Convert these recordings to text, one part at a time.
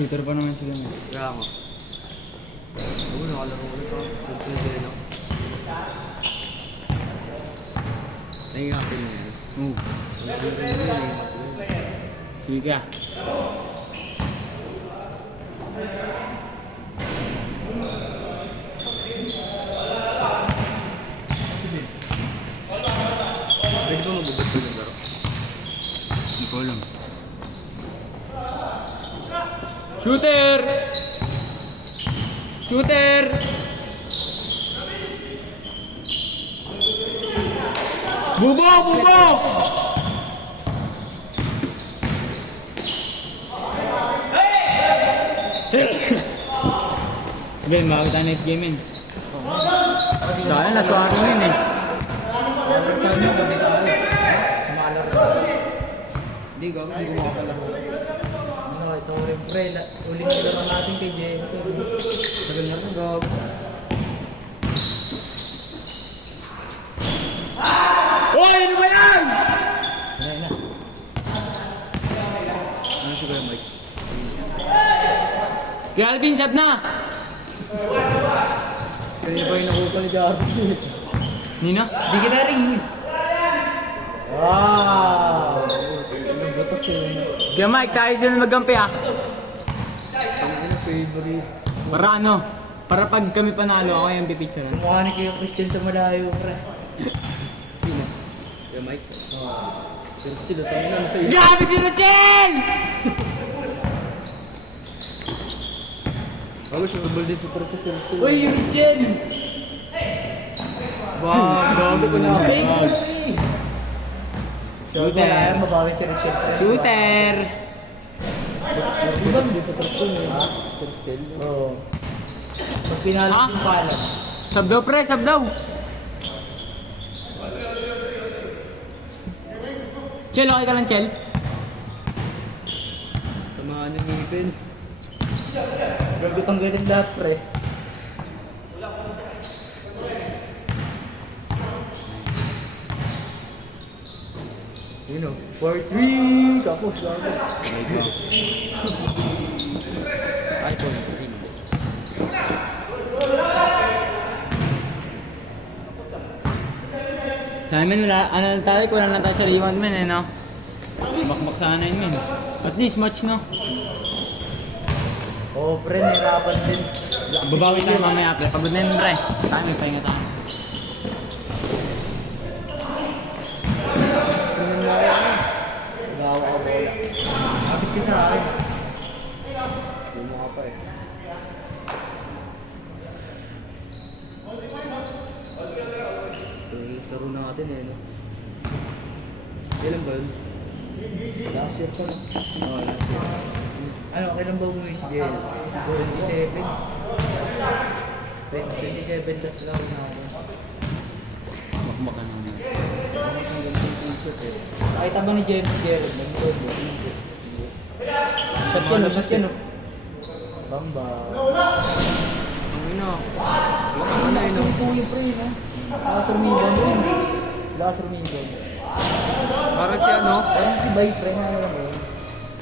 Shooter pa naman sila. Kaya nga. Oo, nakalaro ulit ako. Shooter din ako. Nahihapin mo yan. Oo. Sige ka. Pwede ba magugot ko ng laro? Hindi ko alam. Shooter! Shooter! Bubo! Bubo! Ben, bakit tayo night game yun? Sa akin, laswari mo yun eh. Hindi, gawin. Hindi mo makalaro. Ano, ito rin pre. Ulit nilaro natin kay Jem. Sabi nga na, gawin. Hoy! Ano ba yan? Ano na? Ano siguro, Mike? Kaya Alvin, sab na! Kaya ba yung nakuha ni Jarvis? Nino? Di kita rin. Wow! Ang butas yun. Kaya Mike, tayo sila magkampi ah. Ang ina, favorite. Para ano? Para pag kami panalo, ako yung pipicturean. Kumukha ni Kuya Christian sa malayo, pre. Sino? Kuya Mike? Oo. Pero sila, tayo lang sa iyo. Grabe si Rachel! Ako, sure din sa para sa cellphone. Uy, yung Rachel! Bago ko na. Shooter! Wala yan, mabawi si Richard. Shooter! Di ba hindi sa person eh? Ha? Sa skill? Oo. Pag pinalo Ha? yung pala. Sab daw pre, sab daw! Chel, okay ka lang Chel? Samahan yung ngipin. Gagutang ganun lahat, pre. Yun o, 4-3! Kapos, gagawin. iPhone 13. Sa amin wala, ano tayo, kulang lang tayo sa rebound men eh no? Bakbak sana yun men. At least match no? Oo, pre, nahirapan din. Babawi tayo mamaya pre, pagod na yun pre. Tayo may pahinga tayo. Tingnan mo ako. Gawa ka bola. Kapit ka sa akin. Hindi mo ka pa eh. Ito yung laro natin eh, no? Kailan ba yun? Last year pa, no? Oo, last year. Ano, kailan ba umuwi si Jel? 27? 27 tas lang na ako. Bakbak ka naman. Nakita ba ni James Gerald? Nag-goal mo? Shot yan, shot yan. Bamba. Ang ina. Ano yun? Ang tuyo pre, no? Lakas rumibon rin. Lakas rumibon. Parang si ano? Parang si Bay, pre. Ano lang yun?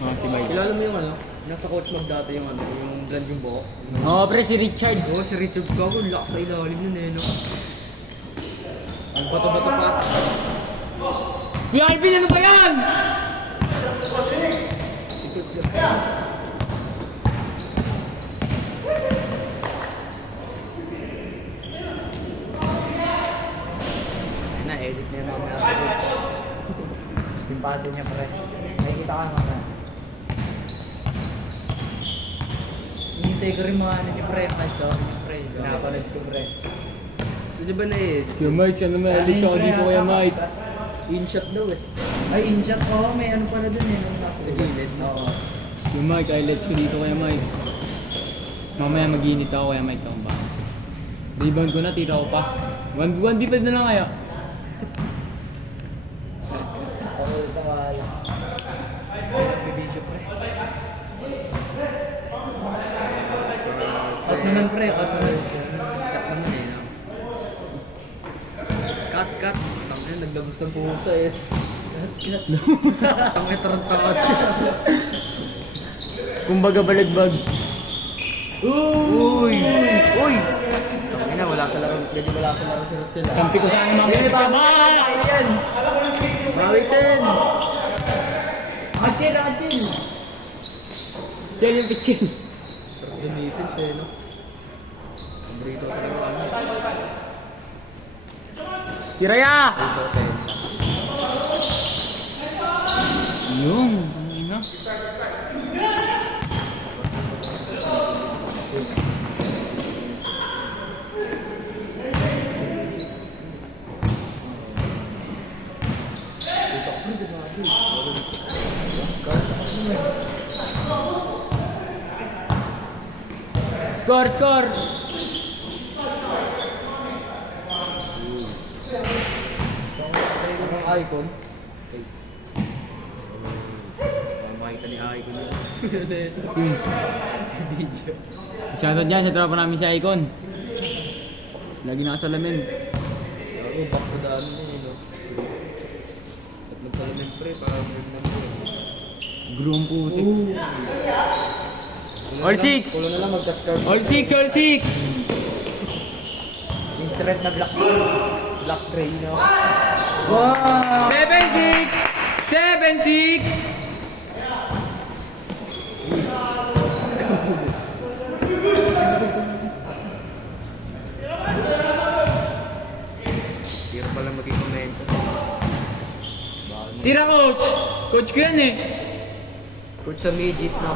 Oh, si Bay. Kilala mo yung ano? Nasa coach mag dati yung ano? Yung blend yung buhok? Oh pre, si Richard. Oo, si Richard Gago. Lakas sa ilalim yun eh, no? Ang bato-bato pata. Kuya Alvin, ano ba yan? Ikot siya. Na-edit niya mamaya sa coach. Yung pase niya pre. Nakikita ka naman. Hinihintay ko rin mga ano ni pre. Mas daw ni pre. Pinapanood ko pre. So di ba na-edit? Kuya Mike, ano may alit ako dito Kuya Mike. In-shot daw eh. Ay, in-shot? Oo, may ano pala dun eh. Nung nasa gilid. Oo. Kuya Mike, highlights ko dito Kuya Mike. Mamaya mag-init ako Kuya Mike. Tama ba? Rebound ko na, tira ko pa. 1v1 pa na lang kaya. Ako ito kaya. May nagbibidyo pre. Out naman pre, out naman. Cut naman eh. No? Cut. Tangin, naglabas ng pusa eh. Cut. Tangin, tarantangad. Kumbaga balagbag. Uy! Uy! Ang ina, wala sa laro. Medyo wala sa laro si Rutsel ah. Kampi ko sana mamaya si Kama. yan! Mawitin! Atin! Diyan yung pitchin. Defense eh, no? Paborito ko talaga ano. Tiraya! Paborito ko tayo. Yung, ang ina. Score! Anong icon? Makita ni icon yun. Video. Shoutout dyan sa tropa namin si Icon. Lagi nakasalamin. Ako, back to the ano eh, no? At nagsalamin pre, parang rin na pre. Groom putik. All six! Kulo na lang magka-scarf. All 6! Yung straight na black. Black gray, no? Wow! 7-6! Hirap pala maging komento. Tira coach! Coach ko yan eh. Coach sa midget, no?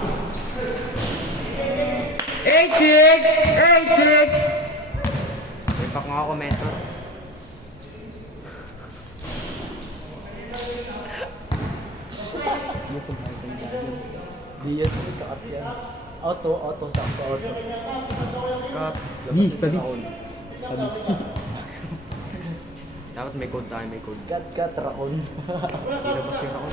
8-6! May pak mga komento. Di yan, cut yan. Auto, sakto auto. Cut. Tabi. Dapat may code tayo, may code. Cut, rakon. Hirap kasi ako,